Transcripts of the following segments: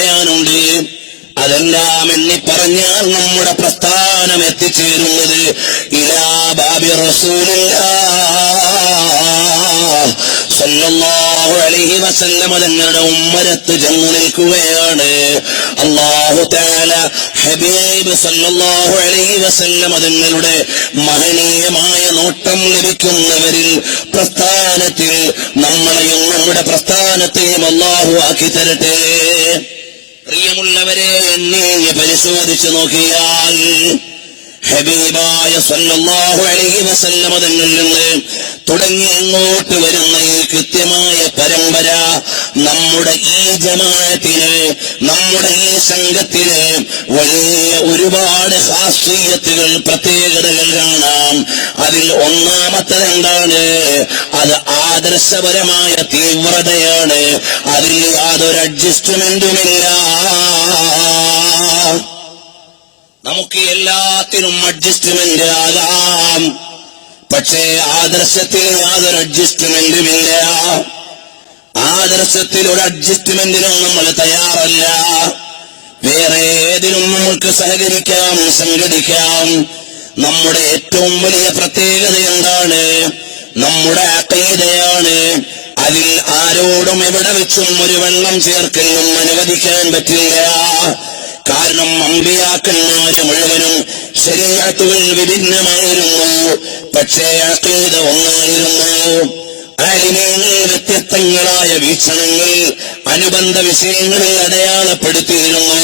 പറയാനുണ്ട്. അതെല്ലാം എണ്ണി പറഞ്ഞാൽ നമ്മുടെ പ്രസ്ഥാനം എത്തിച്ചേരുന്നത് ഇലാ ബാബി റസൂലില്ലാഹ് സല്ലല്ലാഹു അലൈഹി വസല്ലം തങ്ങളുടെ ഉമ്മരത്ത് ചെന്ന് നിൽക്കുകയാണ്. അല്ലാഹു തആല ഹബീബ് സല്ലല്ലാഹു അലൈഹി വസല്ലം തങ്ങളുടെ മഹനീയമായ നോട്ടം ലഭിക്കുന്നവരിൽ പ്രസ്ഥാനത്തിൽ നമ്മളെയും നമ്മുടെ പ്രസ്ഥാനത്തെയും അല്ലാഹു ആക്കി തരട്ടെ. പ്രിയമുള്ളവരെ, എന്നെ പരിശോധിച്ചു നോക്കിയാൽ ഹബീബായ സല്ലല്ലാഹു അലൈഹി വസല്ലം തങ്ങളിൽ നിന്ന് തുടങ്ങി അങ്ങോട്ട് വരുന്ന ഈ കൃത്യമായ പരമ്പര നമ്മുടെ ഈ ജമാഅത്തിന്, നമ്മുടെ ഈ സംഘത്തിന് വലിയ ഒരുപാട് ഖാസിയത്തുകൾ, പ്രത്യേകതകൾ കാണാം. അതിൽ ഒന്നാമത്തത് എന്താണ്? അത് ആദർശപരമായ തീവ്രതയാണ്. അതിൽ യാതൊരു അഡ്ജസ്റ്റ്മെന്റുമില്ല. നമുക്ക് എല്ലാത്തിനും അഡ്ജസ്റ്റ്മെന്റ് ആകാം, പക്ഷേ ആദർശത്തിൽ യാതൊരു അഡ്ജസ്റ്റ്മെന്റുമില്ല. ആദർശത്തിൽ ഒരു അഡ്ജസ്റ്റ്മെന്റിനും നമ്മൾ തയ്യാറല്ല. വേറെ ഏതിനും നമുക്ക് സഹകരിക്കാം, സംഘടിക്കാം. നമ്മുടെ ഏറ്റവും വലിയ പ്രത്യേകത എന്താണ്? നമ്മുടെ അഖീദയാണ്. അതിൽ ആരോടും എവിടെ വെച്ചും ഒരു വെള്ളം ചേർക്കലും അനുവദിക്കാൻ പറ്റില്ല. കാരണം അമ്പിയാക്കന്മാര് മുഴുവനും ശരീഅത്തുകൾ വിഭിന്നമായിരുന്നു, പക്ഷേ അഖീദ ഒന്നായിരുന്നു. ആലിമീങ്ങൾ വ്യത്യസ്തങ്ങളായ വീക്ഷണങ്ങൾ അനുബന്ധ വിഷയങ്ങളിൽ അടയാളപ്പെടുത്തിയിരുന്നു.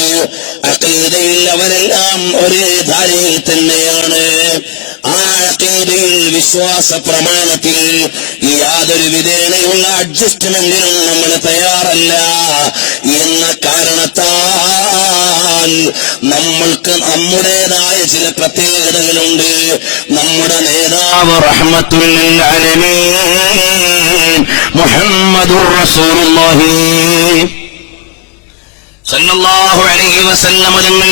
അഖീദയിൽ അവരെല്ലാം ഒരേ ധാരയിൽ തന്നെയാണ്. ആ അഖീദയിൽ, വിശ്വാസ പ്രമാണത്തിൽ യാതൊരു വിധേനയുള്ള അഡ്ജസ്റ്റ്മെന്റിനും നമ്മൾ തയ്യാറല്ല എന്ന കാരണത്താൽ നമ്മൾക്ക് നമ്മുടേതായ ചില പ്രത്യേകതകളുണ്ട്. നമ്മുടെ നേതാവ് റഹ്മത്തുൽ ലിൽ ആലമീൻ മുഹമ്മദുർ റസൂലുള്ളാഹി സല്ലല്ലാഹു അലൈഹി വസല്ലം തങ്ങൾ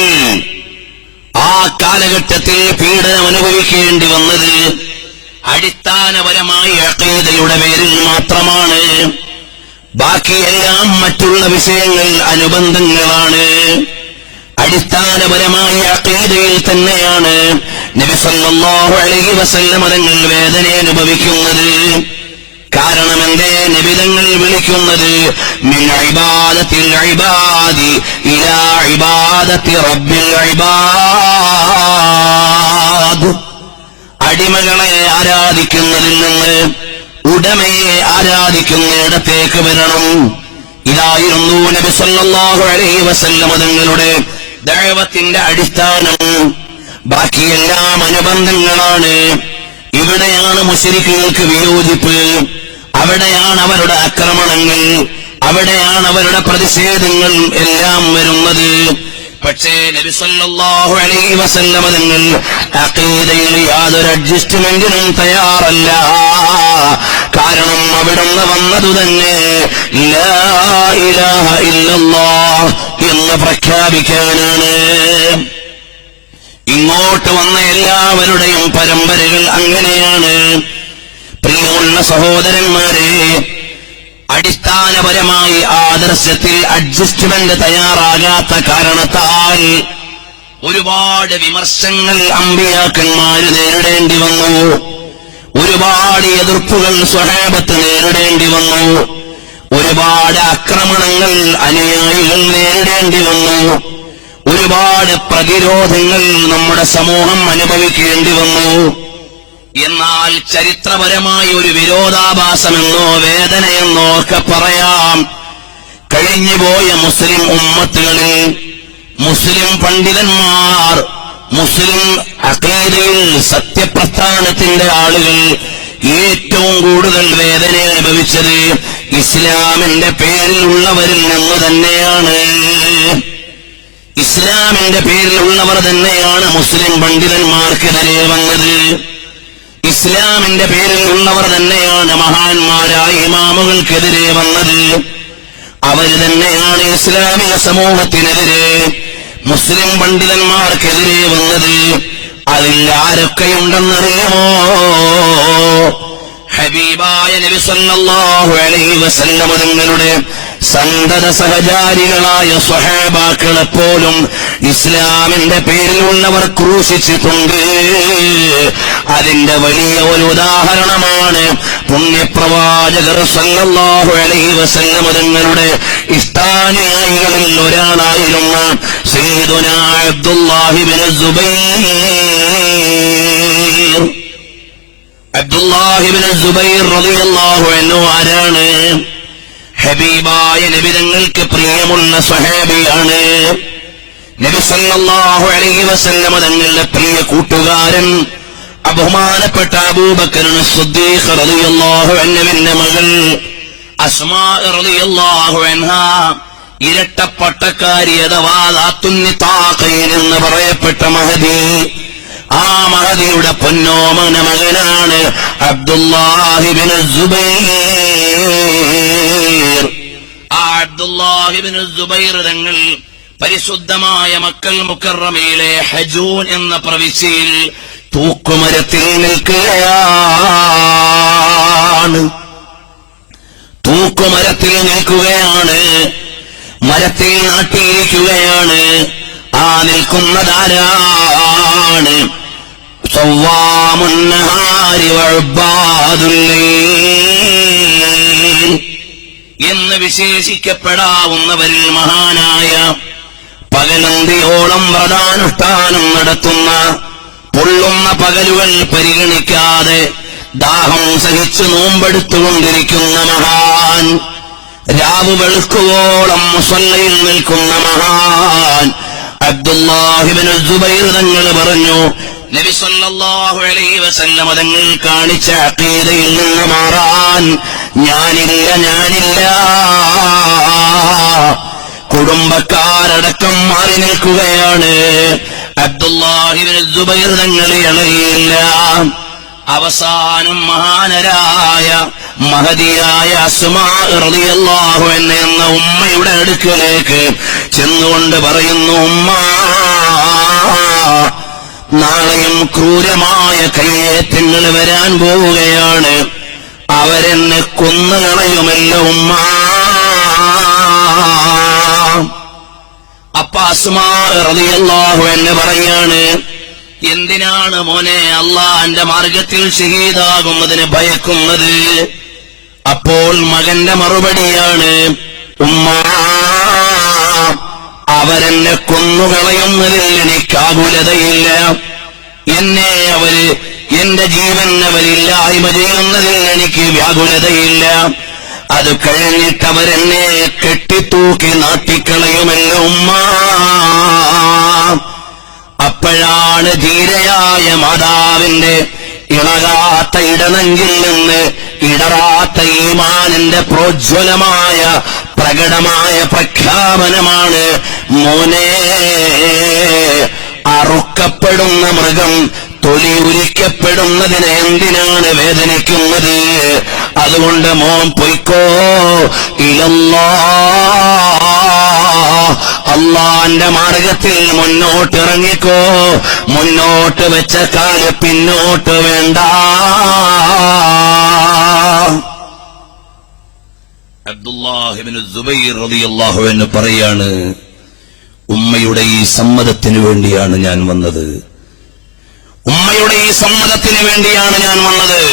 ആ കാലഘട്ടത്തിൽ പീഡനം അനുഭവിക്കേണ്ടി വന്നത് അടിസ്ഥാനപരമായി അഖീദയുടെ പേരിൽ മാത്രമാണ്. ബാക്കിയെല്ലാം മറ്റുള്ള വിഷയങ്ങൾ അനുബന്ധങ്ങളാണ്. അടിസ്ഥാനപരമായ അഖീദയിൽ തന്നെയാണ് നബി സല്ലല്ലാഹു അലൈഹി വസല്ലം തങ്ങൾ വേദന അനുഭവിക്കുന്നത്. കാരണം എന്തേ? നബി തങ്ങൾ വിളിക്കുന്നത് മിൻ ഇബാദത്തിൽ ഇബാദി ഇലാ ഇബാദത്തി റബ്ബിൽ ഇബാദ്. അടിമകളെ ആരാധിക്കുന്നതിൽ നിന്ന് ഉടമയെ ആരാധിക്കുന്നിടത്തേക്ക് വരണം. ഇതായിരുന്നു നബി സല്ലല്ലാഹു അലൈഹി വസല്ലം തങ്ങളുടെ ദഅവത്തിന്റെ അടിസ്ഥാനം. ബാക്കിയെല്ലാം അനുബന്ധങ്ങളാണ്. ഇവിടെയാണ് മുശ്രിക്കുകൾക്ക് വിയോജിപ്പ്, അവിടെയാണ് അവരുടെ ആക്രമണങ്ങൾ, അവിടെയാണ് അവരുടെ പ്രതിഷേധങ്ങൾ എല്ലാം വരുന്നത്. പക്ഷേ നബി സല്ലല്ലാഹു അലൈഹി വസല്ലം തങ്ങൾ അഖീദയിൽ യാതൊരു അഡ്ജസ്റ്റ്മെന്റിനും തയ്യാറല്ല. കാരണം അവിടുന്ന് വന്നതു തന്നെ ലാ ഇലാഹ ഇല്ലല്ലാഹ് എന്ന് പ്രഖ്യാപിക്കാനാണ്. ഇങ്ങോട്ട് വന്ന എല്ലാവരുടെയും പരമ്പരകൾ അങ്ങനെയാണ്. പ്രിയമുള്ള സഹോദരന്മാരെ, അടിസ്ഥാനപരമായി ആദർശത്തിൽ അഡ്ജസ്റ്റ്മെന്റ് തയ്യാറാകാത്ത കാരണത്താൽ ഒരുപാട് വിമർശങ്ങൾ അമ്പിയാക്കന്മാര് നേരിടേണ്ടി വന്നു. ഒരുപാട് എതിർപ്പുകൾ സ്വഹാബത്ത് നേരിടേണ്ടി വന്നു. ഒരുപാട് ആക്രമണങ്ങൾ അനുയായികൾ നേരിടേണ്ടി വന്നു. ഒരുപാട് പ്രതിരോധങ്ങൾ നമ്മുടെ സമൂഹം അനുഭവിക്കേണ്ടി വന്നു. എന്നാൽ ചരിത്രപരമായ ഒരു വിരോധാഭാസമെന്നോ വേദനയെന്നോ ഒക്കെ പറയാം. കഴിഞ്ഞുപോയ മുസ്ലിം ഉമ്മത്തുകളിൽ മുസ്ലിം പണ്ഡിതന്മാർ, മുസ്ലിം അഖീദയിൽ സത്യപ്രസ്ഥാനത്തിന്റെ ആളുകൾ ഏറ്റവും കൂടുതൽ വേദന അനുഭവിച്ചത് ഇസ്ലാമിന്റെ പേരിലുള്ളവരിൽ നിന്ന് തന്നെയാണ്. ഇസ്ലാമിന്റെ പേരിലുള്ളവർ തന്നെയാണ് മുസ്ലിം പണ്ഡിതന്മാർക്കെതിരെ വന്നത്. ഇസ്ലാമിന്റെ പേരിലുള്ളവർ തന്നെയാണ് മഹാന്മാരായ ഇമാമുകൾക്കെതിരെ വന്നത്. അവർ തന്നെയാണ് ഇസ്ലാമിക സമൂഹത്തിനെതിരെ, മുസ്ലിം പണ്ഡിതന്മാർക്കെതിരെ വന്നത്. അതിൽ ആരൊക്കെയുണ്ടെന്നറിയുമോ? ഹബീബായ നബി സല്ലല്ലാഹു അലൈഹി വസല്ലം തങ്ങളുടെ സന്തത സഹചാരികളായ സ്വഹാബാക്കളെപ്പോലും ഇസ്ലാമിന്റെ പേരിലുള്ളവർ ക്രൂശിച്ചിട്ടുണ്ട്. അതിന്റെ വലിയ ഒരു ഉദാഹരണമാണ് പുണ്യപ്രവാചകർ സല്ലല്ലാഹു അലൈഹി വസല്ലം തങ്ങളുടെ ഇഷ്ടാനുയായികളിൽ ഒരാളായിരുന്ന സയ്യിദുനാ അബ്ദുല്ലാഹി ഇബ്നു സുബൈർ. അബ്ദുല്ലാഹി ഇബ്നു സുബൈർ റളിയല്ലാഹു അൻഹു ആരാണ്? ഹബീബായ നബി തങ്ങൾക്ക് പ്രിയമുള്ള സ്വഹാബിയാണ്. നബി സല്ലല്ലാഹു അലൈഹി വസല്ലം തങ്ങളുടെ പ്രിയ കൂട്ടുകാരൻ ബഹുമാനപ്പെട്ട അബൂബക്കർ സിദ്ദീഖ് റളിയല്ലാഹു അൻഹുവിന്റെ മകൾ അസ്മാ റളിയല്ലാഹു അൻഹാ ഇരട്ടപ്പട്ടക്കാരി അഥവാ ദാത്തുന്നിത്താഖൈൻ എന്ന് പറയപ്പെട്ട മഹദി. ആ മഹദിയുടെ പൊന്നോമന മകനാണ് അബ്ദുല്ലാഹി ഇബ്നു സുബൈർ. ആ അബ്ദുല്ലാഹി ഇബ്നു സുബൈർ തങ്ങൾ പരിശുദ്ധമായ മക്കൽ മുക്കറമയിലെ ഹജൂൻ എന്ന പ്രവിശ്യയിൽ തൂക്കുമരത്തിൽ നിൽക്കുകയാണ്. തൂക്കുമരത്തിൽ നിൽക്കുകയാണ്, മരത്തിൽ നാട്ടിയിരിക്കുകയാണ്. ആ നിൽക്കുന്നതാരാണ്? സവ്വാമുൻ നഹാരി വഉബാദുൽ ലൈൽ എന്ന് വിശേഷിക്കപ്പെടാവുന്നവരിൽ മഹാനായ പകലന്തിയോളം വ്രതാനുഷ്ഠാനം നടത്തുന്ന, പൊള്ളുന്ന പകലുകൾ പരിഗണിക്കാതെ ദാഹം സഹിച്ചു നോമ്പെടുത്തുകൊണ്ടിരിക്കുന്ന മഹാൻ, രാവ് വെളുക്കുവോളം മുസല്ലയിൽ നിൽക്കുന്ന മഹാൻ അബ്ദുല്ലാഹി ഇബ്നു സുബൈർ തങ്ങൾ പറഞ്ഞു, നബി സല്ലല്ലാഹു അലൈഹി വസല്ലം തങ്ങൾ കാണിച്ച അഖീദയിൽ നിന്ന് മാറാൻ ഞാനില്ല. കുടുംബക്കാരടക്കം മാറി നിൽക്കുകയാണ്. അബ്ദുല്ലാഹി ഇബ്നു സുബൈർ തങ്ങൾ ഇളകിയില്ല. അവസാനം മഹാനരായ മഹദിയായ അസ്മാ റളിയല്ലാഹു അൻഹ എന്ന ഉമ്മയുടെ അടുക്കലേക്ക് ചെന്നുകൊണ്ട് പറയുന്നു, ഉമ്മ, നാളെയും ക്രൂരമായ കയ്യേറ്റങ്ങൾ വരാൻ പോവുകയാണ്. അവരെന്നെ കൊന്നുകളയുമല്ലോ ഉമ്മ. അപ്പ അസ്മാ റളിയല്ലാഹു അൻഹ പറയാണ്, എന്തിനാണ് മോനെ അള്ളാന്റെ മാർഗത്തിൽ ഷഹീദാകുന്നതിന് ഭയക്കുന്നത്? അപ്പോൾ മകന്റെ മറുപടിയാണ്, ഉമ്മ, അവരെന്നെ കൊന്നുകളയുന്നതിൽ എനിക്കാകുലതയില്ല. എന്നെ അവര്, എന്റെ ജീവൻ അവരില്ലായ്മ ചെയ്യുന്നതിൽ എനിക്ക് വ്യാകുലതയില്ല. അത് കഴിഞ്ഞിട്ട് അവരെന്നെ കെട്ടിത്തൂക്കി നാട്ടിക്കളയുമല്ലോ ഉമ്മ. അപ്പോഴാണ് ധീരയായ മാതാവിന്റെ ഇളകാത്ത ഇടനെഞ്ചിൽ നിന്ന് ഇടറാത്ത ഈമാനിന്റെ പ്രോജ്വലമായ പ്രകടമായ പ്രഖ്യാപനമാണ്, മോനെ, അറുക്കപ്പെടുന്ന മൃഗം തൊലി ഉരിക്കപ്പെടുന്നതിന് എന്തിനാണ് വേദനിക്കുന്നത്? അതുകൊണ്ട് മോൻ പൊയ്ക്കോ ഇലല്ലാഹ്, അള്ളാന്റെ മാർഗത്തിൽ മുന്നോട്ടിറങ്ങിക്കോ. മുന്നോട്ട് വെച്ച കാല് പിന്നോട്ട് വേണ്ട. അബ്ദുല്ലാഹി ഇബ്നു സുബൈർ റളിയല്ലാഹു അൻഹു പറയാണ്, ഉമ്മയുടെ ഈ സമ്മതത്തിന് വേണ്ടിയാണ് ഞാൻ വന്നത്. ഉമ്മയുടെ ഈ സമ്മതത്തിന് വേണ്ടിയാണ് ഞാൻ വന്നത്.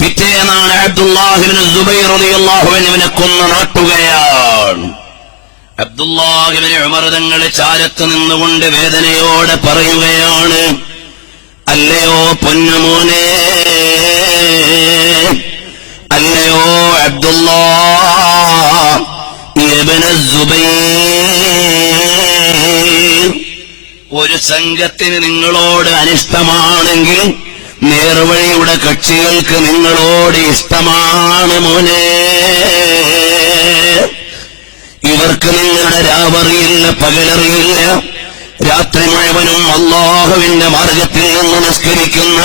പിറ്റേന്നാണ് അബ്ദുല്ലാഹി ഇബ്നു സുബൈർ റളിയല്ലാഹു അൻഹുവിനെ കൊന്നു നാട്ടുകയാണ്. അബ്ദുല്ലാഹി ഇബ്നു ഉമർ തങ്ങളെ ചാരത്ത് നിന്നുകൊണ്ട് വേദനയോടെ പറയുകയാണ്, അല്ലയോ പൊന്നുമോനെ, അല്ലയോ അബ്ദുല്ലാഹി ഇബ്നു സുബൈർ, ഒരു സംഘത്തിന് നിങ്ങളോട് അനിഷ്ടമാണെങ്കിൽ നേർവഴിയുടെ കക്ഷികൾക്ക് നിങ്ങളോട് ഇഷ്ടമാണ് മോനെ. ഇവർക്ക് നിങ്ങളുടെ രാവറിയില്ല, പകലറിയില്ല. രാത്രി മുഴുവനും അല്ലാഹുവിന്റെ മാർഗത്തിൽ നിന്ന് നിസ്കരിക്കുന്ന,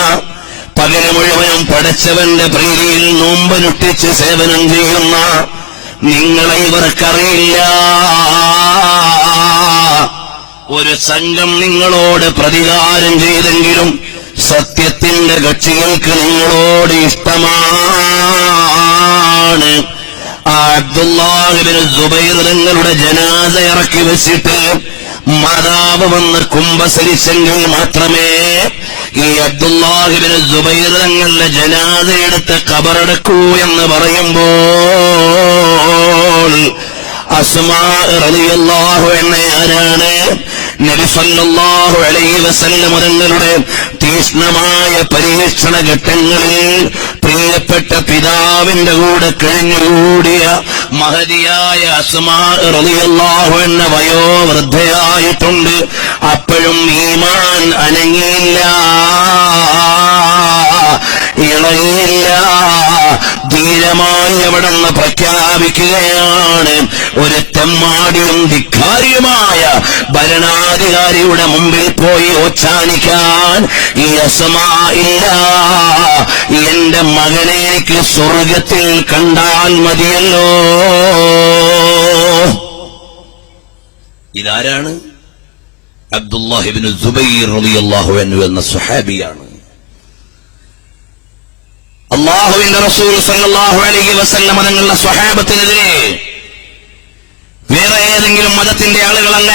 പകല് മുഴുവനും പടച്ചവന്റെ പ്രീതിയിൽ നോമ്പനുഷ്ഠിച്ച് സേവനം ചെയ്യുന്ന നിങ്ങളെ ഇവർക്കറിയില്ല. ഒരു സംഘം നിങ്ങളോട് പ്രതികാരം ചെയ്തെങ്കിലും സത്യത്തിന്റെ കക്ഷികൾക്ക് നിങ്ങളോട് ഇഷ്ടമാണ്. അബ്ദുല്ലാഹിബ്നു സുബൈർ തങ്ങളുടെ ജനാസ ഇറക്കി വെച്ചിട്ട് മാതാവ് വന്ന് കുമ്പസരിച്ചെങ്കിൽ മാത്രമേ ഈ അബ്ദുല്ലാഹിബ്നു സുബൈർ തങ്ങളുടെ ജനാസ എടുത്ത് ഖബറടക്കൂ എന്ന് പറയുമ്പോൾ അസ്മാ റളിയല്ലാഹു അൻഹ ആരാണ്? നബി സല്ലല്ലാഹു അലൈഹി വസല്ലം തങ്ങളുടെ തീക്ഷ്ണമായ പരീക്ഷണ ഘട്ടങ്ങളിൽ പ്രിയപ്പെട്ട പിതാവിന്റെ കൂടെ കഴിഞ്ഞുകൂടിയ മഹതിയായ അസ്മാ റളിയല്ലാഹു അൻഹ വയോവൃദ്ധയായിട്ടുണ്ട്. അപ്പോഴും ഈമാൻ അനങ്ങിയില്ല, ഇളയില്ല. ധീരമായി അവിടെന്ന് പ്രഖ്യാപിക്കുകയാണ്, ഒരു തെമ്മാടിയും ധിക്കാരിയുമായ ഭരണാധികാരിയുടെ മുമ്പിൽ പോയി ഓച്ചാനിക്കാൻ ഈ അസ്മാ ഇല്ല. എന്റെ മകനെ എനിക്ക് സ്വർഗത്തിൽ കണ്ടാൽ മതിയല്ലോ. ഇതാരാണ്? അബ്ദുല്ലാഹിബ്നു സുബൈർ റളിയല്ലാഹു അൻഹു എന്ന സ്വഹാബിയാണ്. അല്ലാഹുവിന്റെ റസൂൽ സല്ലല്ലാഹു അലൈഹി വസല്ലം തങ്ങളുടെ സ്വഹാബത്തിനെതിരെ വേറെ ഏതെങ്കിലും മതത്തിന്റെ ആളുകളല്ല,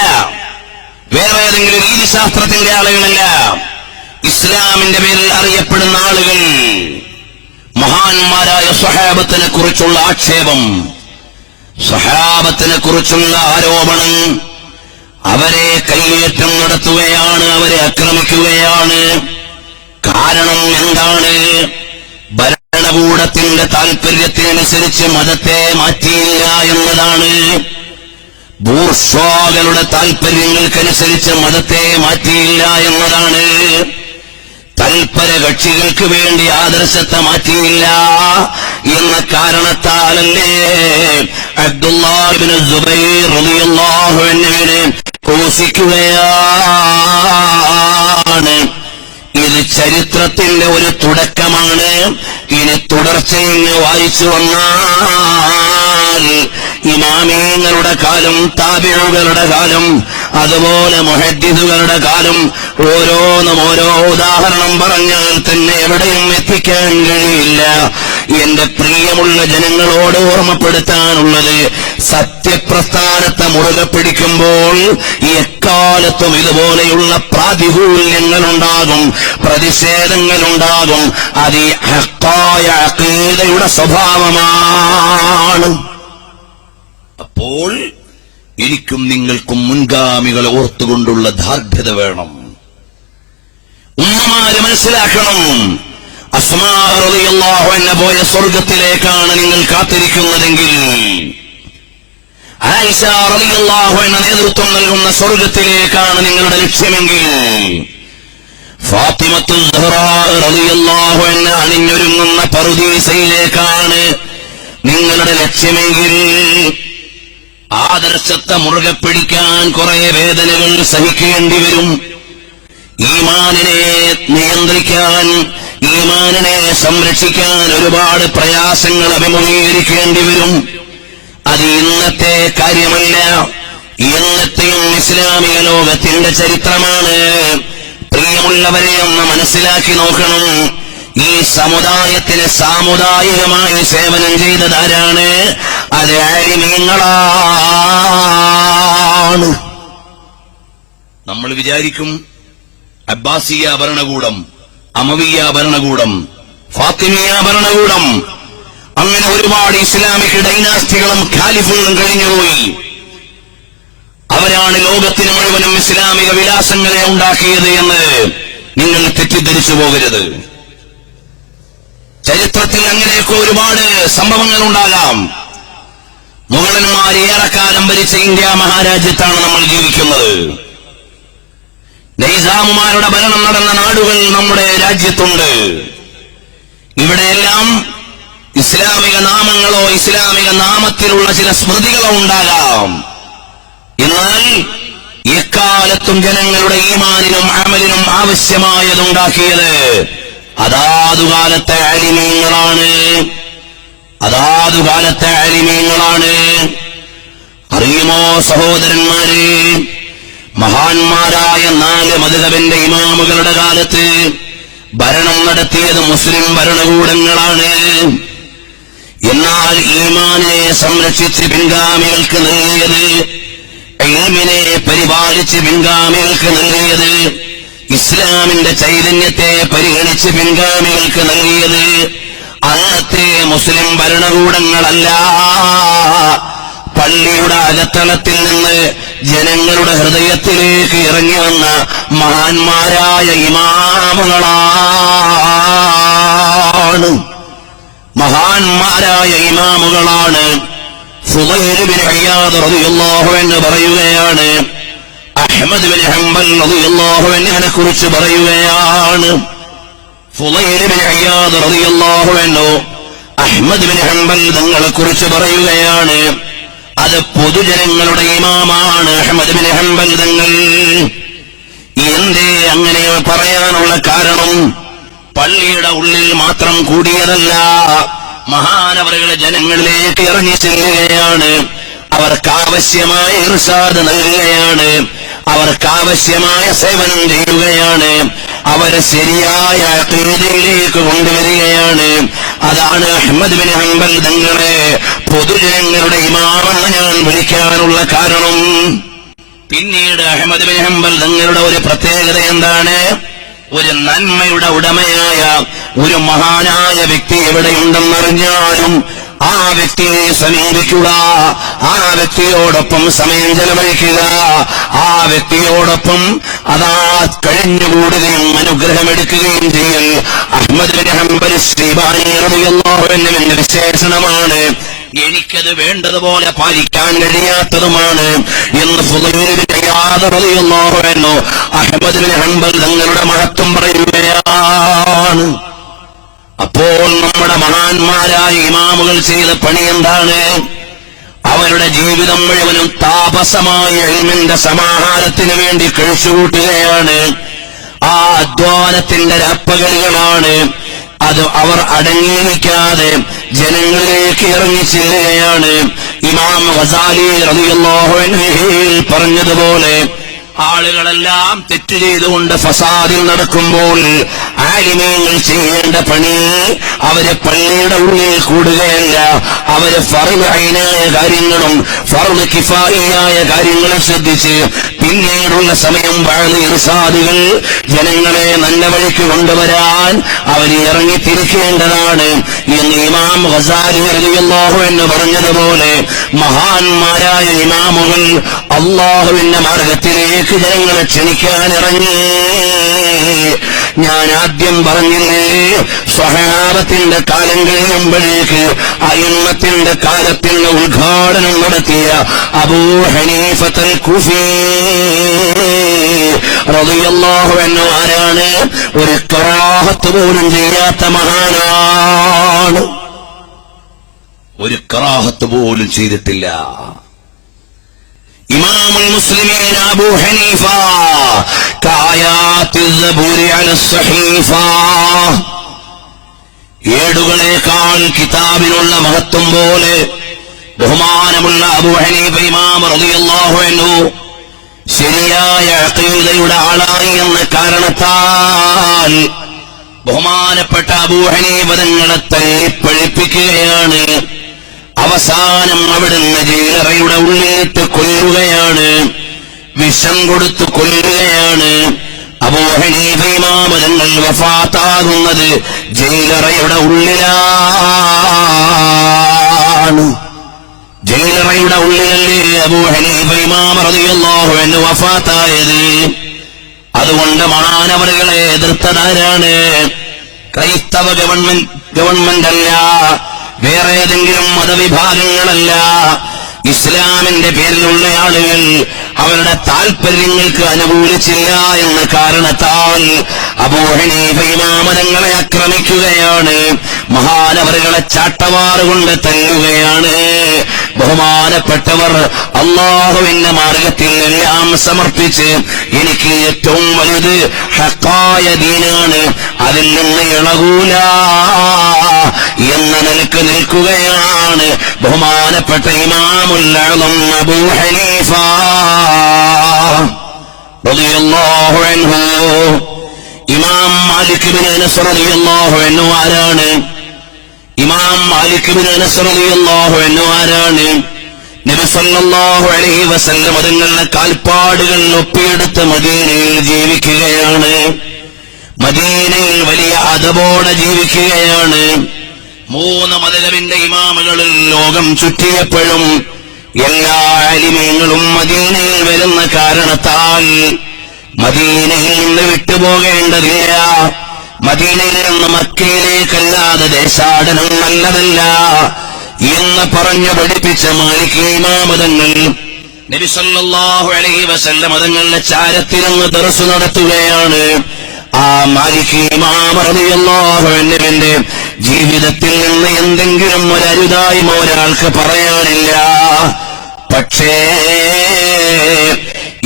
വേറെ ഏതെങ്കിലും രീതിശാസ്ത്രത്തിന്റെ ആളുകളല്ല, ഇസ്ലാമിന്റെ പേരിൽ അറിയപ്പെടുന്ന ആളുകൾ മഹാന്മാരായ സ്വഹാബത്തിനെ കുറിച്ചുള്ള ആക്ഷേപം, സ്വഹാബത്തിനെ കുറിച്ചുള്ള ആരോപണം, അവരെ കയ്യേറ്റം നടത്തുകയാണ്, അവരെ ആക്രമിക്കുകയാണ്. കാരണം എന്താണ്? ഭരണകൂടത്തിന്റെ താൽപര്യത്തിനനുസരിച്ച് മതത്തെ മാറ്റിയില്ല എന്നതാണ്. ബൂർഷ്വാകളുടെ താൽപര്യങ്ങൾക്കനുസരിച്ച് മതത്തെ മാറ്റിയില്ല എന്നതാണ്. തൽപര കക്ഷികൾക്ക് വേണ്ടി ആദർശത്തെ മാറ്റിയില്ല എന്ന കാരണത്താലല്ലേ അബ്ദുല്ലാഹിബ്നു സുബൈർ റളിയല്ലാഹു അൻഹുവിനെ ക്രൂശിക്കുകയാണ്. ഇത് ചരിത്രത്തിന്റെ ഒരു തുടക്കമാണ്. ഇനി തുടർച്ചയിങ്ങ് വായിച്ചു വന്നാൽ ഇമാമീങ്ങളുടെ കാലം, താബിഈകളുടെ കാലം, അതുപോലെ മുഹദ്ദിസുകളുടെ കാലം, ഓരോന്നും ഓരോ ഉദാഹരണം പറഞ്ഞാൽ തന്നെ എവിടെയും എത്തിക്കാൻ കഴിയില്ല. എന്റെ പ്രിയമുള്ള ജനങ്ങളോട് ഓർമ്മപ്പെടുത്താനുള്ളത്, സത്യപ്രസ്ഥാനത്തെ മുറുകെ പിടിക്കുമ്പോൾ എക്കാലത്തും ഇതുപോലെയുള്ള പ്രാതികൂല്യങ്ങളുണ്ടാകും, പ്രതിഷേധങ്ങളുണ്ടാകും. അത് ഈ ഹഖായ അഖീദയുടെ സ്വഭാവമാണ്. അപ്പോൾ എനിക്കും നിങ്ങൾക്കും മുൻഗാമികളെ ഓർത്തുകൊണ്ടുള്ള ദാർഢ്യത വേണം. ഉമ്മമാര് മനസ്സിലാക്കണം, അസ്മാ റളിയല്ലാഹു അൻഹ പോയ സ്വർഗത്തിലേക്കാണ് നിങ്ങൾ കാത്തിരിക്കുന്നതെങ്കിൽ, ആയിഷ റളിയല്ലാഹു അൻഹ നേതൃത്വം നൽകുന്ന സ്വർഗത്തിലേക്കാണ് നിങ്ങളുടെ ലക്ഷ്യമെങ്കിൽ, ഫാത്തിമത്തു സുഹ്റാ റളിയല്ലാഹു അൻഹ അണിഞ്ഞൊരുങ്ങുന്ന പറുദീസയിലേക്കാണ് നിങ്ങളുടെ ലക്ഷ്യമെങ്കിൽ, ആദർശത്തെ മുറുകെ പിടിക്കാൻ കുറെ വേദനകൾ സഹിക്കേണ്ടി വരും. ഈമാനിനെ നിയന്ത്രിക്കാൻ, ഈമാനിനെ സംരക്ഷിക്കാൻ ഒരുപാട് പ്രയാസങ്ങൾ അഭിമുഖീകരിക്കേണ്ടി വരും. അത് ഇന്നത്തെ കാര്യമല്ല, ഇന്നത്തെയും ഇസ്ലാമിക ലോകത്തിന്റെ ചരിത്രമാണ്. പ്രിയമുള്ളവരെ ഒന്ന് മനസ്സിലാക്കി നോക്കണം, ഈ സമുദായത്തിന് സാമുദായികമായി സേവനം ചെയ്തതാരാണ്? അത് ആലിമീങ്ങളാണ്. നമ്മൾ വിചാരിക്കും അബ്ബാസിയ ഭരണകൂടം, അമവിയ ഭരണകൂടം, ഫാത്തിമിയ ഭരണകൂടം, അങ്ങനെ ഒരുപാട് ഇസ്ലാമിക് ഡൈനാസ്റ്റികളും ഖാലിഫുകളും കഴിഞ്ഞുപോയി. അവരാണ് ലോകത്തിന് മുഴുവനും ഇസ്ലാമിക വിലാസങ്ങളെ ഉണ്ടാക്കിയത് എന്ന് നിങ്ങൾ തെറ്റിദ്ധരിച്ചു പോകരുത്. ചരിത്രത്തിൽ അങ്ങനെയൊക്കെ ഒരുപാട് സംഭവങ്ങൾ ഉണ്ടാകാം. മുഗളന്മാർ ഏറെക്കാലം ഭരിച്ച ഇന്ത്യ മഹാരാജ്യത്താണ് നമ്മൾ ജീവിക്കുന്നത്. നൈസാമുമാരുടെ ഭരണം നടന്ന നാടുകൾ നമ്മുടെ രാജ്യത്തുണ്ട്. ഇവിടെയെല്ലാം ഇസ്ലാമിക നാമങ്ങളോ ഇസ്ലാമിക നാമത്തിലുള്ള ചില സ്മൃതികളോ ഉണ്ടാകാം. എന്നാൽ എക്കാലത്തും ജനങ്ങളുടെ ഈമാനിനും അമലിനും ആവശ്യമായതുണ്ടാക്കിയത് അതാതുകാലത്തെ അലിമീങ്ങളാണ്. അതാതുകാലത്തെ അലിമീങ്ങളാണ്. അറിയുമോ സഹോദരന്മാരെ, മഹാന്മാരായ 4 മദ്ഹബിന്റെ ഇമാമുകളുടെ കാലത്ത് ഭരണം നടത്തിയത് മുസ്ലിം ഭരണകൂടങ്ങളാണ്. എന്നാൽ ഈമാനിനെ സംരക്ഷിച്ച് പിൻഗാമികൾക്ക് നൽകിയത്, ഇൽമിനെ പരിപാലിച്ച് പിൻഗാമികൾക്ക് നൽകിയത്, ഇസ്ലാമിന്റെ ചൈതന്യത്തെ പരിഗണിച്ച് പിൻഗാമികൾക്ക് നൽകിയത് അന്നത്തെ മുസ്ലിം ഭരണകൂടങ്ങളല്ല, പള്ളിയുടെ അകത്തളത്തിൽ നിന്ന് ജനങ്ങളുടെ ഹൃദയത്തിലേക്ക് ഇറങ്ങി വന്ന മഹാന്മാരായ ഇമാമുകളാണ്. മഹാന്മാരായ ഇമാമുകളാണ്. ഫുളൈൽ ബിൻ ഇയാദ് റളിയല്ലാഹു അൻഹു പറയുകയാണ്, അഹ്മദ് ബിൻ ഹംബൽ റളിയല്ലാഹു അൻഹുവിനെ കുറിച്ച് പറയുകയാണ്. ഫുളൈൽ ബിൻ ഇയാദ് റളിയല്ലാഹു അൻഹു അഹ്മദ് ബിൻ ഹംബൽ തങ്ങളെ കുറിച്ച് പറയുകയാണ്, അത് പൊതുജനങ്ങളുടെ ഇമാമാണ് അഹ്മദ് ബിൻ ഹംബൽ തങ്ങൾ. എന്തേ അങ്ങനെ പറയാനുള്ള കാരണം? പള്ളിയുടെ ഉള്ളിൽ മാത്രം കൂടിയതല്ല, മഹാനവറുകളെ ജനങ്ങളിലേക്ക് ഇറങ്ങി ചെല്ലുകയാണ്. അവർക്കാവശ്യമായ ഇർശാദ് നൽകുകയാണ്, അവർക്കാവശ്യമായ സേവനം ചെയ്യുകയാണ്, അവരെ ശരിയായ അഖീദയിലേക്ക് കൊണ്ടുവരികയാണ്. അതാണ് അഹ്മദ് ബിൻ ഹംബൽ തങ്ങളെ പൊതുജനങ്ങളുടെ ഇമാമെന്ന് ഞാൻ വിളിക്കാനുള്ള കാരണം. പിന്നീട് അഹ്മദ് ബിൻ ഹംബൽ തങ്ങളുടെ ഒരു പ്രത്യേകത എന്താണ്? ഒരു നന്മയുടെ ഉടമയായ ഒരു മഹാനായ വ്യക്തി എവിടെയുണ്ടെന്നറിഞ്ഞാലും ആ വ്യക്തിയെ സമീപിക്കുക, ആ വ്യക്തിയോടൊപ്പം സമയം ചെലവഴിക്കുക, ആ വ്യക്തിയോടൊപ്പം അതാ കഴിഞ്ഞുകൂടുകയും അനുഗ്രഹമെടുക്കുകയും ചെയ്യൽ അഹ്മദ് ബിൻ ഹംബൽ ശൈബാനി റളിയല്ലാഹു അൻഹുവിന്റെ വിശേഷണമാണ്. എനിക്കത് വേണ്ടതുപോലെ പാലിക്കാൻ കഴിയാത്തതുമാണ് എന്ന് ഫുളൈൽ ബിൻ ഇയാദ് റളിയല്ലാഹു അൻഹു അഹ്മദ് ബിൻ ഹംബൽ തങ്ങളുടെ മഹത്വം പറയുകയാണ്. അപ്പോൾ നമ്മുടെ മഹാന്മാരായ ഇമാമുകൾ ചെയ്ത പണി എന്താണ്? അവരുടെ ജീവിതം മുഴുവനും താപസമായ ഇൽമിന്റെ സമാഹാരത്തിന് വേണ്ടി കഴിച്ചുകൂട്ടുകയാണ്. ആ അധ്വാനത്തിന്റെ രാപ്പകലുകളാണ്. അത് അവർ അടങ്ങിയിരിക്കാതെ ജനങ്ങളിലേക്ക് ഇറങ്ങിച്ചെല്ലുകയാണ്. ഇമാം ഗസാലി റളിയല്ലാഹു അൻഹു പറഞ്ഞതുപോലെ, ആളുകളെല്ലാം തെറ്റ് ചെയ്തുകൊണ്ട് ഫസാദിൽ നടക്കുമ്പോൾ ആലിമീങ്ങൾ ചെയ്യേണ്ട പണി അവര് പള്ളിയുടെ ഉള്ളിൽ കൂടുകയല്ല, അവര് ഫർദ് ഐനായ കാര്യങ്ങളും ഫർദ് കിഫായിയായ കാര്യങ്ങളും ശ്രദ്ധിച്ച് പിന്നീടുള്ള സമയം വഅദ് ഇർശാദുകൾ ജനങ്ങളെ നല്ല വഴിക്ക് കൊണ്ടുവരാൻ അവർ ഇറങ്ങിത്തിരിക്കേണ്ടതാണ് എന്ന് ഇമാം ഗസാലി റളിയല്ലാഹു അൻഹു പറഞ്ഞതുപോലെ, മഹാന്മാരായ ഇമാമുകൾ അല്ലാഹുവിന്റെ മാർഗത്തിലേക്ക് ജനങ്ങളെ ക്ഷണിക്കാൻ ഇറങ്ങി. ഞാൻ ആദ്യം പറഞ്ഞില്ലേ, സ്വഹാബത്തിന്റെ കാലം കഴിയുമ്പോഴേക്ക് അയിമ്മത്തിന്റെ കാലത്തിന്റെ ഉദ്ഘാടനം നടത്തിയ അബൂ ഹനീഫത്തുൽ കുഫി റളിയല്ലാഹു അൻഹു ആരാണ്? ഒരു കറാഹത്ത് പോലും ചെയ്യാത്ത മഹാനാണ്. ഒരു കറാഹത്ത് പോലും ചെയ്തിട്ടില്ല. ഇമാമുൽ മുസ്ലിമീൻ അബൂ ഹനീഫ കായാത്തിൽ സബൂരി അലസ് സഹീഫ, ഏടുകളേക്കാൾ കിതാബിനുള്ള മഹത്വം പോലെ ബഹുമാനമുള്ള അബൂ ഹനീഫ ഇമാം റളിയല്ലാഹു അൻഹു ശരിയായ അഖീദയുടെ ആളായി എന്ന കാരണത്താൽ ബഹുമാനപ്പെട്ട അബൂ ഹനീഫ തങ്ങളെ തല്ലിപ്പഴിപ്പിക്കുകയാണ്. അവസാനം അവിടുന്ന് ജയിലറയുടെ ഉള്ളിലിട്ട് കൊല്ലുകയാണ്, വിഷം കൊടുത്തു കൊല്ലുകയാണ്. അബൂ ഹനീഫ ഇമാം തങ്ങൾ വഫാത്താകുന്നത് ജയിലറയുടെ ഉള്ളിലാണ്. ജയിലറയുടെ ഉള്ളിലല്ലേ അബൂ ഹനീഫ ഇമാം റളിയല്ലാഹു അൻഹു വഫാത്തായത്. അതുകൊണ്ട് മഹാനവറുകളെ എതിർത്തതാരാണ്? ക്രൈസ്തവ ഗവൺമെന്റ് അല്ല, വേറെ ഏതെങ്കിലും മതവിഭാഗങ്ങളല്ല. ഇസ്ലാമിന്റെ പേരിലുള്ള ആളുകൾ അവരുടെ താൽപര്യങ്ങൾക്ക് അനുകൂലിച്ചില്ല എന്ന കാരണത്താൽ അബൂ ഹനീഫ ഇമാം തങ്ങളെ ആക്രമിക്കുകയാണ്, മഹാനവറുകളെ ചാട്ടവാറുകൊണ്ട് തല്ലുകയാണ്. ബഹുമാനപ്പെട്ടവർ അല്ലാഹുവിന്റെ മാർഗത്തിൽ എല്ലാം സമർപ്പിച്ച് എനിക്ക് ഏറ്റവും വലുത് ഹഖായ ദീനാണ്, അതിൽ നിന്ന് ഇളകൂല എന്ന നിലക്ക് നിൽക്കുകയാണ് ബഹുമാനപ്പെട്ട ഇമാമുൽ അഅ്ളം അബൂ ഹനീഫ റളിയല്ലാഹു അൻഹു. ഇമാം മാലിക് ഇബ്നു അനസ് റളിയല്ലാഹു അൻഹു ആരാണ്? ഇമാം മാലിക് ഇബ്നു അനസ് റളിയല്ലാഹു അൻഹു ആരാണ്? നബി സല്ലല്ലാഹു അലൈഹി വസല്ലം തങ്ങളുടെ കാൽപ്പാടുകൾ ഒപ്പിയെടുത്ത് മദീനയിൽ ജീവിക്കുകയാണ്. മദീനയിൽ വലിയ അദബോടെ ജീവിക്കുകയാണ്. 3 മദ്ഹബിന്റെ ഇമാമുകളിൽ ലോകം ചുറ്റിയപ്പോഴും എല്ലാ അലിമീങ്ങളും മദീനയിൽ വരുന്ന കാരണത്താൽ മദീനയിൽ നിന്ന് വിട്ടുപോകേണ്ടതില്ല. മദീനയിൽ നിന്ന് മക്കയിലേക്കല്ലാതെ ദേശാടനം നല്ലതല്ല എന്ന് പറഞ്ഞു പഠിപ്പിച്ച മാലിക് ഇമാം തങ്ങൾ നബി സല്ലല്ലാഹു അലൈഹി വസല്ലം തങ്ങളുടെ ചാരത്തിരുന്ന് ദർസ് നടത്തുകയാണ്. ആ മാലിക് ഇമാം റളിയല്ലാഹു അൻഹുവിന്റെ ജീവിതത്തിൽ നിന്ന് എന്തെങ്കിലും ഒരു അരുതായ്മ ഒരാൾക്ക് പറയാനില്ല. പക്ഷേ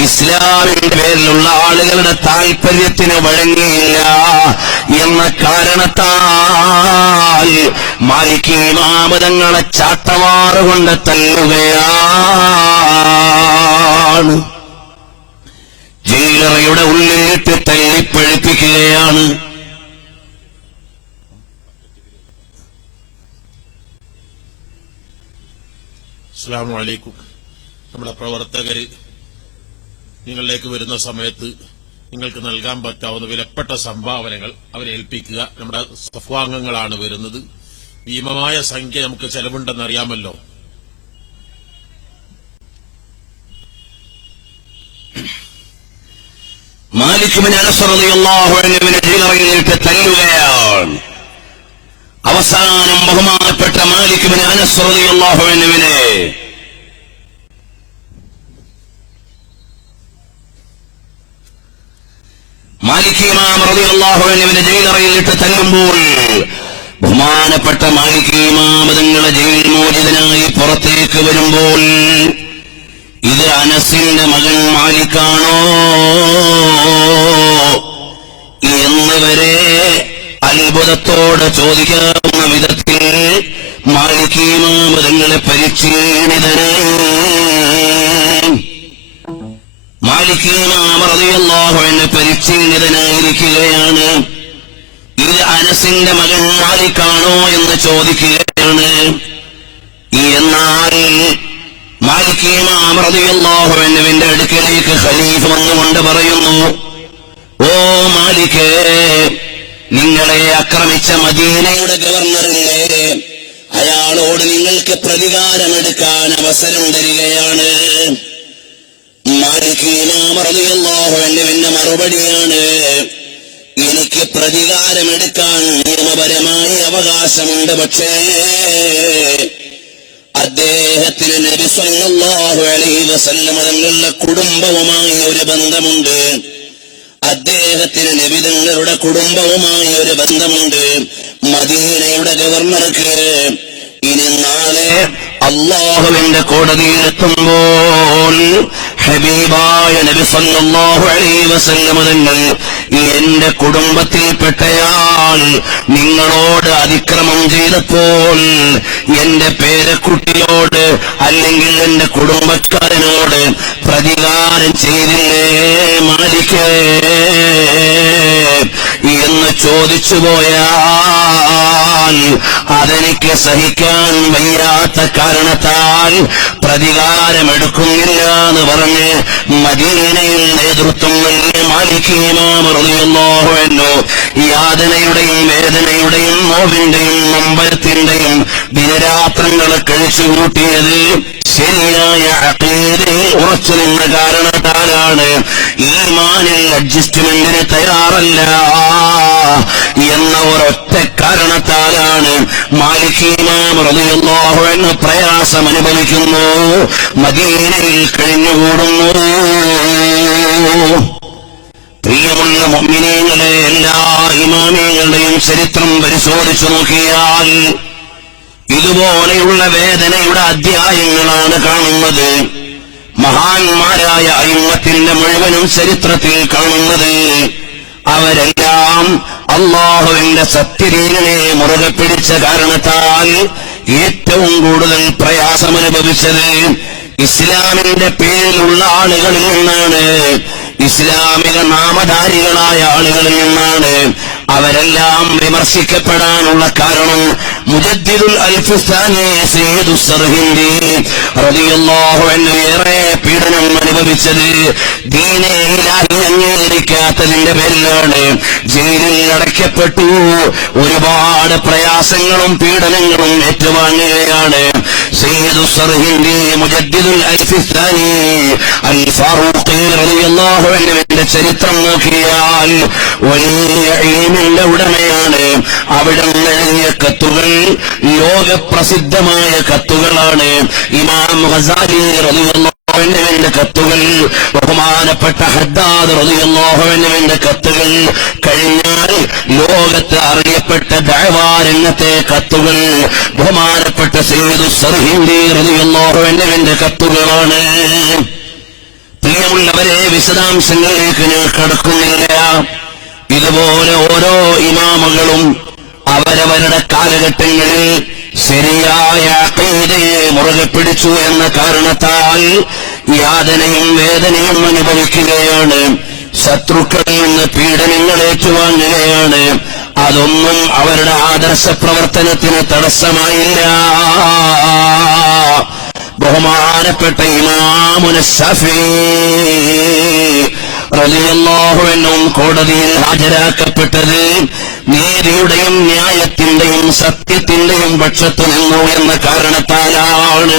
ഇസ്ലാമിന്റെ പേരിലുള്ള ആളുകളുടെ താൽപര്യത്തിന് വഴങ്ങിയില്ല എന്ന കാരണത്താൽ മാലിക് ഇമാം തങ്ങളെ ചാട്ടവാറുകൊണ്ട് തല്ലുകയാണ്. ജയിലറയുടെ ഉള്ളിലിട്ട് തല്ലിപ്പഴിപ്പിക്കുകയാണ്. അസ്സലാമു അലൈക്കും. നമ്മുടെ പ്രവർത്തകര് നിങ്ങളിലേക്ക് വരുന്ന സമയത്ത് നിങ്ങൾക്ക് നൽകാൻ പറ്റാവുന്ന വിലപ്പെട്ട സംഭാവനകൾ അവരെ ഏൽപ്പിക്കുക. നമ്മുടെ സഫാംഗങ്ങളാണ് വരുന്നത്. ഭീമമായ സംഖ്യ നമുക്ക് ചെലവുണ്ടെന്നറിയാമല്ലോ. മാലിക് ഇബ്നു അനസ് റളിയല്ലാഹു അൻഹുവിനെ ജയിലറയിലിട്ട് തല്ലുകയാണ്. അവസാനം ബഹുമാനപ്പെട്ട മാലിക് ഇബ്നു അനസ് റളിയല്ലാഹു അൻഹുവിനെ മാലിക് ഇമാം റളിയല്ലാഹു അൻഹുവിനെ ജയിലറയിലിട്ട് തല്ലുമ്പോൾ ബഹുമാനപ്പെട്ട മാലിക് ഇമാം തങ്ങളെ ജയിൽ മോചിതനായി പുറത്തേക്ക് വരുമ്പോൾ ഇത് അനസിന്റെ മകൻ മാലിക്കാണോ എന്നിവരെ അത്ഭുതത്തോടെ ചോദിക്കാവുന്ന വിധത്തിൽ മാലിക് ഇമാം തങ്ങളെ പരിച്ഛേദിതനായി. മാലിക് ഇമാം റളിയല്ലാഹു അൻഹു പരിച്ഛേദിതനായിരിക്കുകയാണ്. ഇത് അനസിന്റെ മകൻ മാലിക്കാണോ എന്ന് ചോദിക്കുകയാണ്. എന്നാൽ മാലിക് ഇമാം റളിയല്ലാഹു അൻഹുവിന്റെ അടുക്കലേക്ക് ഖലീഫ വന്നുകൊണ്ട് പറയുന്നു, ഓ മാലിക്, നിങ്ങളെ ആക്രമിച്ച മദീനയുടെ ഗവർണറില്ലേ, അയാളോട് നിങ്ങൾക്ക് പ്രതികാരമെടുക്കാൻ അവസരം തരികയാണ്. മാലിക് ഇമാം റളിയല്ലാഹു അൻഹുവിന്റെ മറുപടിയാണ്, എനിക്ക് പ്രതികാരമെടുക്കാൻ നിയമപരമായ അവകാശമുണ്ട്. പക്ഷേ അദ്ദേഹത്തിന് നബി സല്ലല്ലാഹു അലൈഹി വസല്ലം തങ്ങളുടെ കുടുംബവുമായി ഒരു ബന്ധമുണ്ട്. അദ്ദേഹത്തിന് നബി തങ്ങളുടെ കുടുംബവുമായി ഒരു ബന്ധമുണ്ട്. മദീനയുടെ ഗവർണർക്ക് ഇനി നാളെ അല്ലാഹുവിന്റെ കോടതിയിലെത്തുമ്പോൾ ഹബീബായ നബി സല്ലല്ലാഹു അലൈഹി വസല്ലം തങ്ങൾ എന്റെ കുടുംബത്തിൽപ്പെട്ടയാൾ നിങ്ങളോട് അതിക്രമം ചെയ്തപ്പോൾ എന്റെ പേരക്കുട്ടിയോട് അല്ലെങ്കിൽ എന്റെ കുടുംബക്കാരനോട് പ്രതികാരം ചെയ്തില്ലേ മാലിക് എന്ന് ചോദിച്ചു പോയാൽ അതെനിക്ക് സഹിക്കാൻ വയ്യാത്ത കാരണത്താൽ പ്രതികാരമെടുക്കുന്നില്ല എന്ന് പറഞ്ഞ് മദീനയിൽ നേതൃത്വം നൽകിയ മാലിക് ഇമാം റളിയല്ലാഹു അൻഹു യാതനയുടെയും വേദനയുടെയും നോവിന്റെയും നൊമ്പരത്തിന്റെയും ദിനരാത്രങ്ങളെ കഴിച്ചുകൂട്ടിയത് ശരിയായ അഖീദയിൽ ഉറച്ചു നിന്ന കാരണത്താലാണ്. ഈമാനിൽ അഡ്ജസ്റ്റ്മെന്റിന് തയ്യാറല്ല എന്ന ഒരൊറ്റ കാരണത്താലാണ് മാലിക് ഇമാം റളിയല്ലാഹു അൻഹു പ്രയാസം അനുഭവിക്കുന്നു, മദീനയിൽ കഴിഞ്ഞുകൂടുന്നു. പ്രിയമുള്ള മുഅ്മിനീങ്ങളെ, എല്ലാ ഇമാമികളുടെയും ചരിത്രം പരിശോധിച്ചു നോക്കിയാൽ ഇതുപോലെയുള്ള വേദനയുടെ അധ്യായങ്ങളാണ് കാണുന്നത്. മഹാന്മാരായ അയിമ്മത്തിന്റെ മുഴുവനും ചരിത്രത്തിൽ കാണുന്നത് അവരെല്ലാം അല്ലാഹുവിന്റെ സത്യദീനിനെ മുറുകെ പിടിച്ച കാരണത്താൽ ഏറ്റവും കൂടുതൽ പ്രയാസമനുഭവിച്ചത് ഇസ്ലാമിന്റെ പേരിലുള്ള ആളുകളിൽ നിന്നാണ്, ഇസ്ലാമിക നാമധാരികളായ ആളുകളിൽ നിന്നാണ്. അവരെല്ലാം വിമർശിക്കപ്പെടാനുള്ള കാരണം മുജദ്ദിദുൽ അൽഫിസ്ഥാനി സയ്യിദു സർഹിന്ദി റളിയല്ലാഹു അൻഹു ഏറെ പീഡനം അനുഭവിച്ചത് ദീനെ ഇലാഹി അംഗീകരിക്കാത്തതിന്റെ പേരിലാണ്. ജയിലിൽ അടയ്ക്കപ്പെട്ടു. ഒരുപാട് പ്രയാസങ്ങളും പീഡനങ്ങളും ഏറ്റുവാങ്ങുകയാണ്. സയ്യിദു സർഹിന്ദി മുജദ്ദിദുൽ അൽഫിസ്ഥാനി അൽ ഫാറൂഖി റളിയല്ലാഹു അൻഹുവിന്റെ ചരിത്രം നോക്കിയാൽ വലിയ ഇൽമിന്റെ ഉടമയാണ്. അവിടുന്ന് എഴുതിയ കത്തുകൾ ലോകപ്രസിദ്ധമായ കത്തുകളാണ്. ഇമാം ഗസാലി റളിയല്ലാഹു അൻഹുവിന്റെ കത്തുകൾ, ബഹുമാനപ്പെട്ട ഹദ്ദാദ് റളിയല്ലാഹു അൻഹുവിന്റെ കത്തുകൾ, കഴിഞ്ഞാൽ ലോകത്ത് അറിയപ്പെട്ട ദഅവാ രംഗത്തെ കത്തുകൾ ബഹുമാനപ്പെട്ട സയ്യിദു സർഹിന്ദി റളിയല്ലാഹു അൻഹുവിന്റെ കത്തുകളാണ്. പ്രിയമുള്ളവരെ, വിശദാംശങ്ങളിലേക്ക് ഞാൻ കടക്കുന്നില്ല. ഇതുപോലെ ഓരോ ഇമാമുകളും അവരവരുടെ കാലഘട്ടങ്ങളിൽ ശരിയായ അഖീദയെ മുറുകെ പിടിച്ചു എന്ന കാരണത്താൽ യാതനയും വേദനയും അനുഭവിക്കുകയാണ്. ശത്രുക്കളിൽ നിന്ന് പീഡനങ്ങൾ ഏറ്റുവാങ്ങുകയാണ്. അതൊന്നും അവരുടെ ആദർശ പ്രവർത്തനത്തിന് തടസ്സമായില്ല. ബഹുമാനപ്പെട്ട ഇമാമുന ശഫീഈ റളിയല്ലാഹു അൻഹു കോടതിയിൽ ഹാജരാക്കപ്പെട്ടത് നീതിയുടെയും ന്യായത്തിന്റെയും സത്യത്തിന്റെയും പക്ഷത്തു നിന്നു എന്ന കാരണത്താലാണ്.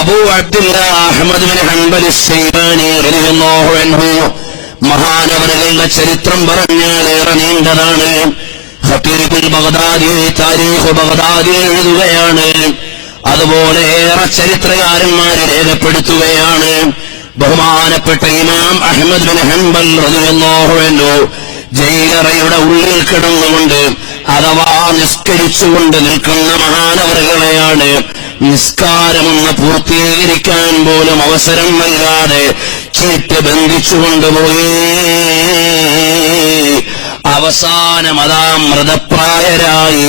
Abu Abdullah Ahmad bin Hanbal Ash Shaibani റളിയല്ലാഹു അൻഹു മഹാനവറുകളുടെ ചരിത്രം പറഞ്ഞാൽ ഏറെ നീണ്ടതാണ്. ഖതീബുൽ ബഗ്ദാദി താരീഖ് ബഗ്ദാദി എഴുതുകയാണ്. അതുപോലെ ഏറെ ചരിത്രകാരന്മാർ രേഖപ്പെടുത്തുകയാണ്. ബഹുമാനപ്പെട്ട ഇമാം അഹ്മദ് ബിൻ ഹംബൽ റളിയല്ലാഹു അൻഹു ജയിലറയുടെ ഉള്ളിൽ കിടന്നുകൊണ്ട് അഥവാ നിസ്കരിച്ചുകൊണ്ട് നിൽക്കുന്ന മഹാനവറുകളെയാണ് നിസ്കാരമൊന്ന് പൂർത്തീകരിക്കാൻ പോലും അവസരം നൽകാതെ ചീട്ട് ബന്ധിച്ചുകൊണ്ടുപോയി. അവസാനം അതാ മൃതപ്രായരായി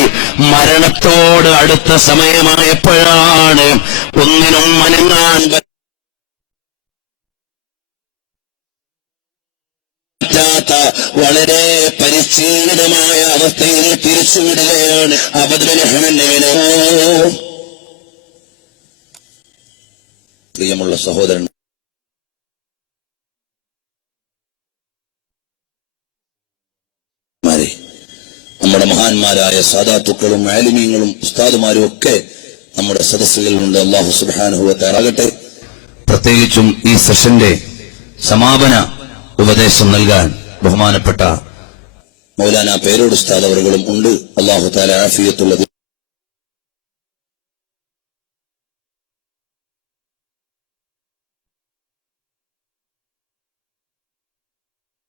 മരണത്തോട് അടുത്ത സമയമായപ്പോഴാണ് ഒന്നിനും മനങ്ങാൻ വളരെ പരിച്ഛിന്നമായ അവസ്ഥയിൽ തിരിച്ചുവിടുകയാണ്. പ്രിയമുള്ള സഹോദരൻ, നമ്മുടെ മഹാന്മാരായ സാദാത്തുക്കളും ആലിമീങ്ങളും ഉസ്താദുമാരും ഒക്കെ നമ്മുടെ സദസ്സുകളിലുണ്ട്. അല്ലാഹു സുബ്ഹാനഹു വ തആല ആകട്ടെ. പ്രത്യേകിച്ചും ഈ സെഷന്റെ സമാപന ഉപദേശം നൽകാൻ ബഹുമാനപ്പെട്ട മൗലാന പേരോട് ഉസ്താദ് അവറുകളും ഉണ്ട്. അല്ലാഹു തആല ആഫിയത്തുള്ള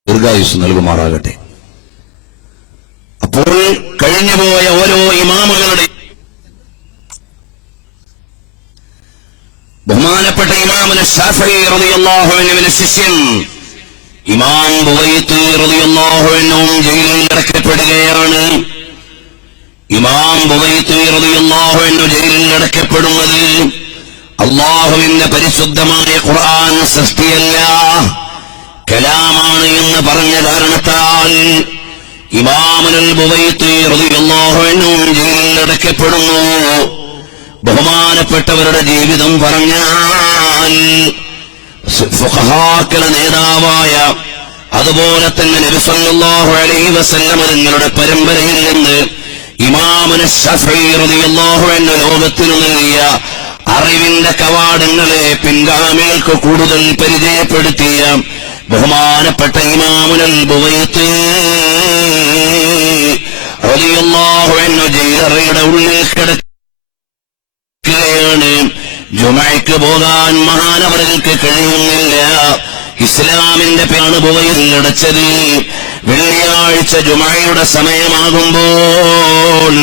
ദീർഘായുസ് നൽകുമാറാകട്ടെ. അപ്പോൾ കഴിഞ്ഞുപോയ ഓരോ ഇമാമുകളുടെ ബഹുമാനപ്പെട്ട ഇമാമുന ശാഫിഈ റളിയല്ലാഹു അൻഹുവിന്റെ ശിഷ്യൻ ഇമാം ബുവൈത്ത് റളിയല്ലാഹു അൻഹു ജയിലിൽ അടക്കപ്പെടുകയാണ്. ഇമാം ബുവൈത്ത് റളിയല്ലാഹു അൻഹു ജയിലിൽ അടക്കപ്പെടുന്നത് അല്ലാഹുവിന്റെ പരിശുദ്ധമായ ഖുർആൻ സൃഷ്ടിയല്ല, കലാമാണ് എന്ന് പറഞ്ഞ കാരണത്താൽ ഇമാമുൽ ബുവൈത്ത് റളിയല്ലാഹു അൻഹു ജയിലിൽ അടക്കപ്പെടുന്നു. ബഹുമാനപ്പെട്ടവരുടെ ജീവിതം പറഞ്ഞാൽ ഫുഖഹാക്കളുടെ നേതാവായ അതുപോലെ തന്നെ നബി സല്ലല്ലാഹു അലൈഹി വസല്ലം തങ്ങളുടെ പരമ്പരയിൽ നിന്ന് ഇമാമുന ശഫീഈ റളിയല്ലാഹു അൻഹു ലോകത്തിന് നൽകിയ അറിവിന്റെ കവാടങ്ങളെ പിൻഗാമികൾക്ക് കൂടുതൽ പരിചയപ്പെടുത്തിയ ബഹുമാനപ്പെട്ട ഇമാമുൽ ബുവൈത്ത് റളിയല്ലാഹു അൻഹു ജയിലറയുടെ ഉള്ളിൽ കിടക്കുകയാണ്. ജുമഅയ്ക്ക് പോകാൻ മഹാനവറുകൾക്ക് കഴിയുന്നില്ല. ഇസ്ലാമിന്റെ പേരാണ് ബുവൈത്തിൽ അടച്ചത്. വെള്ളിയാഴ്ച ജുമഅയുടെ സമയമാകുമ്പോൾ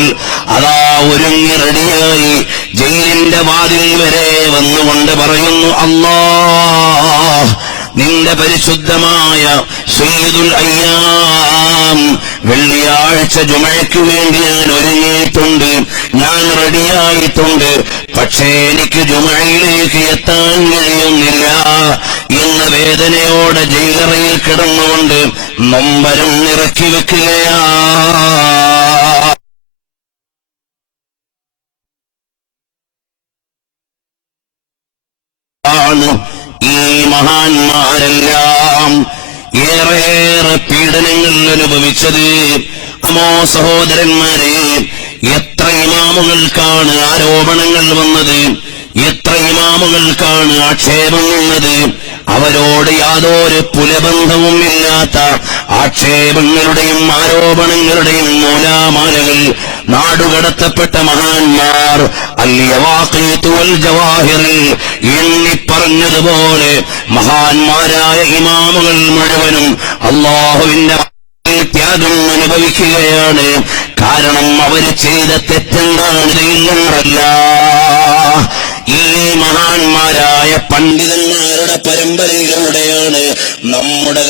അതാ ഒരുങ്ങി റെഡിയായി ജയിലിന്റെ വാതിൽ വരെ വന്നുകൊണ്ട് പറയുന്നു, അല്ലാഹ് നിന്റെ പരിശുദ്ധമായ സയ്യിദുൽ അയ്യാം വെള്ളിയാഴ്ച ജുമഅയ്ക്ക് വേണ്ടി ഞാൻ ഒരുങ്ങിയിട്ടുണ്ട്, ഞാൻ റെഡിയായിട്ടുണ്ട്. പക്ഷേ എനിക്ക് ജുമഅയിലേക്ക് എത്താൻ കഴിയുന്നില്ല എന്ന വേദനയോടെ ജയിലറയിൽ കിടന്നുകൊണ്ട് നൊമ്പരം ഇറക്കി വെക്കുകയാ. ഏറെയേറെ പീഡനങ്ങൾ അനുഭവിച്ചത്. അമോ സഹോദരന്മാരെ, എത്ര ഇമാമുകൾക്കാണ് ആരോപണങ്ങൾ വന്നത്, എത്ര ഇമാമുകൾക്കാണ് ആക്ഷേപം വന്നത്. അവരോട് യാതൊരു പുലബന്ധവും ഇല്ലാത്ത ആക്ഷേപങ്ങളുടെയും ആരോപണങ്ങളുടെയും മൂലാമാലകൾ നാടുകടത്തപ്പെട്ട മഹാന്മാർ അൽ-യവാഖീത്ത് വൽ ജവാഹിറിൽ എണ്ണി പറഞ്ഞതുപോലെ മഹാന്മാരായ ഇമാമുകൾ മുഴുവനും അല്ലാഹുവിന്റെ ത്യാഗം അനുഭവിക്കുകയാണ്. കാരണം അവർ ചെയ്ത തെറ്റെന്താണെന്നല്ല, ഈ മഹാന്മാരായ പണ്ഡിതന്മാരുടെ പരമ്പരയിലൂടെയാണ് നമ്മുടെ